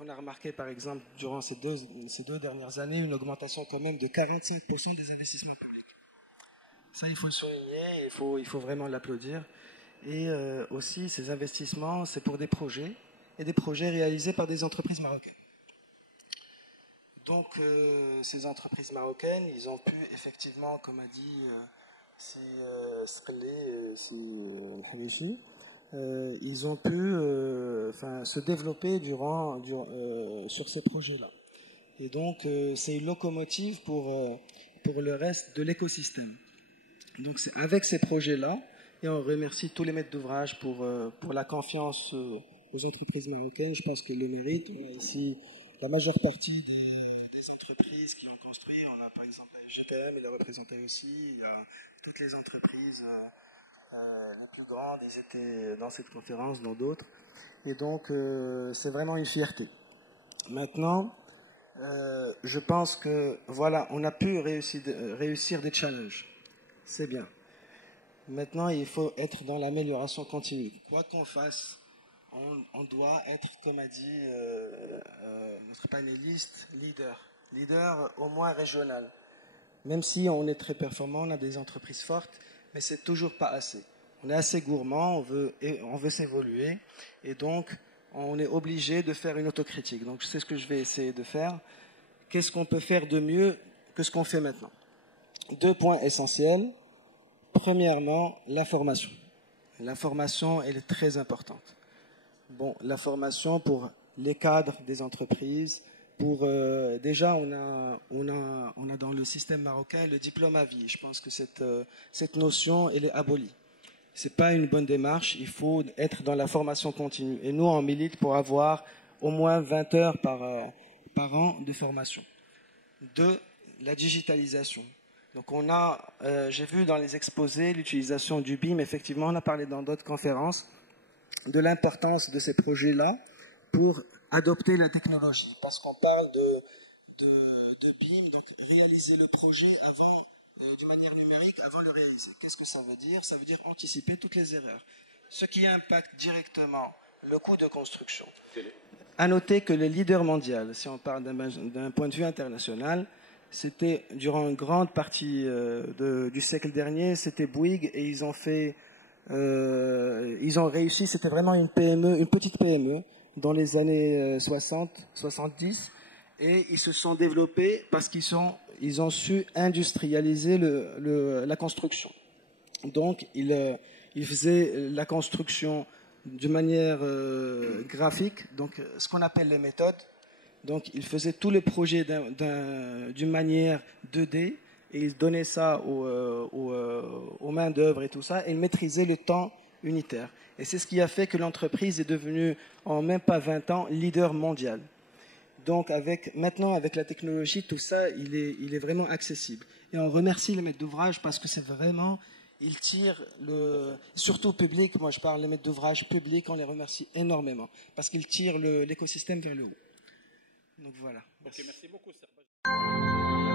on a remarqué, par exemple, durant ces deux dernières années, une augmentation quand même de 45% des investissements publics. Ça, il faut le souligner, il faut vraiment l'applaudir. Et aussi, ces investissements, c'est pour des projets, et des projets réalisés par des entreprises marocaines. Donc, ces entreprises marocaines, ils ont pu effectivement, comme a dit ils ont pu se développer sur ces projets-là. Et donc, c'est une locomotive pour le reste de l'écosystème. Donc, c'est avec ces projets-là, et on remercie tous les maîtres d'ouvrage pour la confiance aux entreprises marocaines. Je pense qu'ils le méritent. On a ici la majeure partie des entreprises qui ont construit. On a par exemple GTM, il est représenté aussi. Il y a toutes les entreprises les plus grandes, ils étaient dans cette conférence, dans d'autres. Et donc, c'est vraiment une fierté. Maintenant, je pense que, voilà, on a pu réussir des challenges. C'est bien. Maintenant, il faut être dans l'amélioration continue. Quoi qu'on fasse, on doit être, comme a dit notre panéliste, leader au moins régional. Même si on est très performant, on a des entreprises fortes, mais c'est toujours pas assez. On est assez gourmand, on veut s'évoluer, et donc on est obligé de faire une autocritique. Donc c'est ce que je vais essayer de faire. Qu'est-ce qu'on peut faire de mieux que ce qu'on fait maintenant? 2 points essentiels. Premièrement, la formation. La formation, elle est très importante. Bon, la formation pour les cadres des entreprises. Déjà, on a dans le système marocain le diplôme à vie. Je pense que cette notion, elle est abolie. C'est pas une bonne démarche. Il faut être dans la formation continue. Et nous, on milite pour avoir au moins 20 heures par an de formation. 2, la digitalisation. Donc j'ai vu dans les exposés l'utilisation du BIM. Effectivement, on a parlé dans d'autres conférences de l'importance de ces projets-là pour adopter la technologie. Parce qu'on parle de BIM, donc réaliser le projet d'une manière numérique avant de le réaliser. Qu'est-ce que ça veut dire? Ça veut dire anticiper toutes les erreurs. Ce qui impacte directement le coût de construction. À noter que le leader mondial, si on parle d'un point de vue international, c'était durant une grande partie du siècle dernier, c'était Bouygues, et ils ont réussi, c'était vraiment une PME, une petite PME, dans les années 60, 70, et ils se sont développés parce ils ont su industrialiser la construction. Donc, ils faisaient la construction d'une manière graphique, donc ce qu'on appelle les méthodes. Donc, ils faisaient tous les projets d'une manière 2D, et ils donnaient ça aux mains d'œuvre et tout ça, et ils maîtrisaient le temps unitaire. Et c'est ce qui a fait que l'entreprise est devenue, en même pas 20 ans, leader mondial. Donc, maintenant, avec la technologie, tout ça, il est vraiment accessible. Et on remercie les maîtres d'ouvrage parce que c'est vraiment, ils tirent surtout public, moi je parle des maîtres d'ouvrage publics, on les remercie énormément parce qu'ils tirent l'écosystème vers le haut. Donc voilà. Ok, merci beaucoup, Serge.